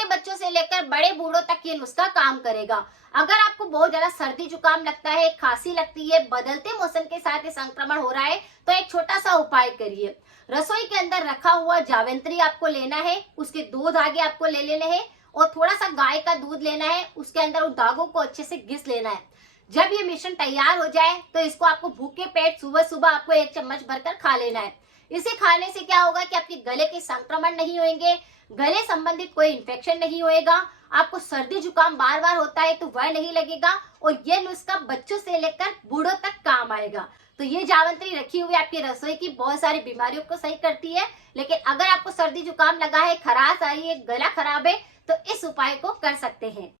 छोटे बच्चों से लेकर बड़े बूढ़ों तक ये नुस्खा काम करेगा। अगर आपको बहुत ज्यादा सर्दी जुकाम लगता है, खांसी लगती है, बदलते मौसम के साथ ये संक्रमण हो रहा है, तो एक छोटा सा उपाय करिए। रसोई के अंदर रखा हुआ जावित्री आपको लेना है, उसके 2 धागे आपको ले लेने हैं और थोड़ा सा गाय का दूध लेना है, उसके अंदर उन धागों को अच्छे से घिस लेना है। जब ये मिश्रण तैयार हो जाए तो इसको आपको भूखे पेट सुबह सुबह आपको 1 चम्मच भरकर खा लेना है। इसे खाने से क्या होगा कि आपके गले के संक्रमण नहीं होंगे, गले संबंधित कोई इन्फेक्शन नहीं होएगा, आपको सर्दी जुकाम बार बार होता है तो वह नहीं लगेगा और ये नुस्खा बच्चों से लेकर बूढ़ों तक काम आएगा। तो ये जावित्री रखी हुई आपकी रसोई की बहुत सारी बीमारियों को सही करती है। लेकिन अगर आपको सर्दी जुकाम लगा है, खराश आ रही है, गला खराब है, तो इस उपाय को कर सकते हैं।